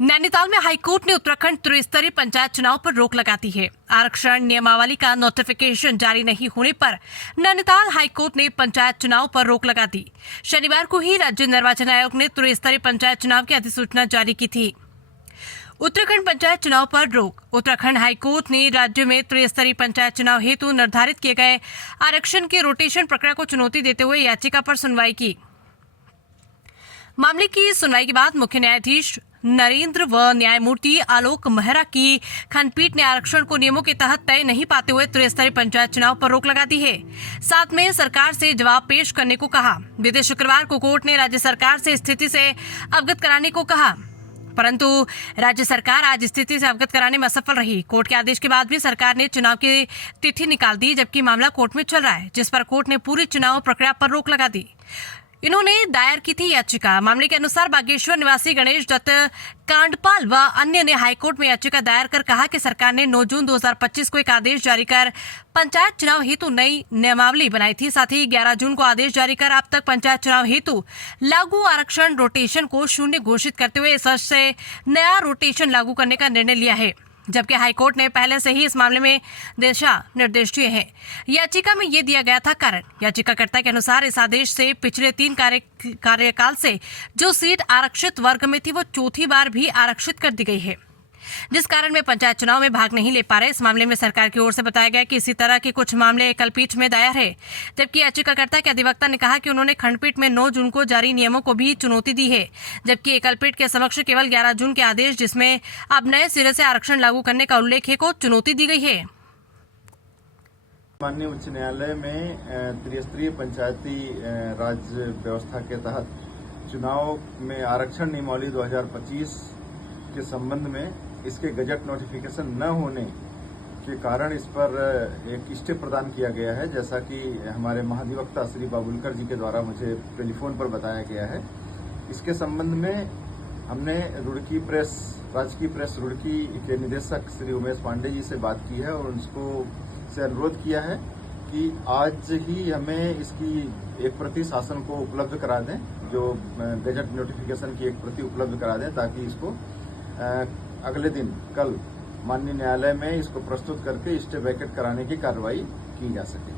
नैनीताल में हाईकोर्ट ने उत्तराखंड त्रिस्तरीय पंचायत चुनाव पर रोक लगा दी है। आरक्षण नियमावली का नोटिफिकेशन जारी नहीं होने पर नैनीताल हाईकोर्ट ने पंचायत चुनाव पर रोक लगा दी। शनिवार को ही राज्य निर्वाचन आयोग ने त्रिस्तरीय पंचायत चुनाव की अधिसूचना जारी की थी। उत्तराखंड पंचायत चुनाव पर रोक। उत्तराखंड हाईकोर्ट ने राज्य में त्रिस्तरीय पंचायत चुनाव हेतु निर्धारित किए गए आरक्षण के रोटेशन प्रक्रिया को चुनौती देते हुए याचिका पर सुनवाई की। मामले की सुनवाई के बाद मुख्य न्यायाधीश नरेंद्र व न्यायमूर्ति आलोक मेहरा की खंडपीठ ने आरक्षण को नियमों के तहत तय नहीं पाते हुए त्रिस्तरीय पंचायत चुनाव पर रोक लगा दी है। साथ में सरकार से जवाब पेश करने को कहा। बीते शुक्रवार को कोर्ट ने राज्य सरकार से स्थिति से अवगत कराने को कहा, परंतु राज्य सरकार आज स्थिति से अवगत कराने में असफल रही। कोर्ट के आदेश के बाद भी सरकार ने चुनाव की तिथि निकाल दी, जबकि मामला कोर्ट में चल रहा है, जिस पर कोर्ट ने पूरी चुनाव प्रक्रिया पर रोक लगा दी। इन्होंने दायर की थी याचिका। मामले के अनुसार बागेश्वर निवासी गणेश दत्त कांडपाल व अन्य ने हाईकोर्ट में याचिका दायर कर कहा कि सरकार ने 9 जून 2025 को एक आदेश जारी कर पंचायत चुनाव हेतु नई नियमावली बनाई थी। साथ ही 11 जून को आदेश जारी कर अब तक पंचायत चुनाव हेतु लागू आरक्षण रोटेशन को शून्य घोषित करते हुए इस वर्ष से नया रोटेशन लागू करने का निर्णय लिया है, जबकि हाईकोर्ट ने पहले से ही इस मामले में दिशा निर्देश दिए हैं। याचिका में ये दिया गया था कारण। याचिकाकर्ता के अनुसार इस आदेश से पिछले 3 कार्यकाल से जो सीट आरक्षित वर्ग में थी वो चौथी बार भी आरक्षित कर दी गई है, जिस कारण वे पंचायत चुनाव में भाग नहीं ले पा रहे। इस मामले में सरकार की ओर से बताया गया कि इसी तरह के कुछ मामले एकलपीठ में दायर है, जबकि याचिकाकर्ता के अधिवक्ता ने कहा कि उन्होंने खंडपीठ में 9 जून को जारी नियमों को भी चुनौती दी है, जबकि एकलपीठ के समक्ष केवल 11 जून के आदेश, जिसमें अब नए सिरे से आरक्षण लागू करने का उल्लेख है, को चुनौती दी गई है। माननीय उच्च न्यायालय में त्रिस्तरीय पंचायती राज व्यवस्था के तहत चुनाव में आरक्षण नियमावली 2025 के संबंध में इसके गजट नोटिफिकेशन न होने के कारण इस पर एक स्टे प्रदान किया गया है, जैसा कि हमारे महाधिवक्ता श्री बाबुलकर जी के द्वारा मुझे टेलीफोन पर बताया गया है। इसके संबंध में हमने रुड़की प्रेस, राजकीय प्रेस रुड़की के निदेशक श्री उमेश पांडे जी से बात की है और उनको से अनुरोध किया है कि आज ही हमें इसकी एक प्रति शासन को उपलब्ध करा दें, जो गजट नोटिफिकेशन की एक प्रति उपलब्ध करा दें, ताकि इसको अगले दिन कल माननीय न्यायालय में इसको प्रस्तुत करके स्टे वैकेट कराने की कार्रवाई की जा सके।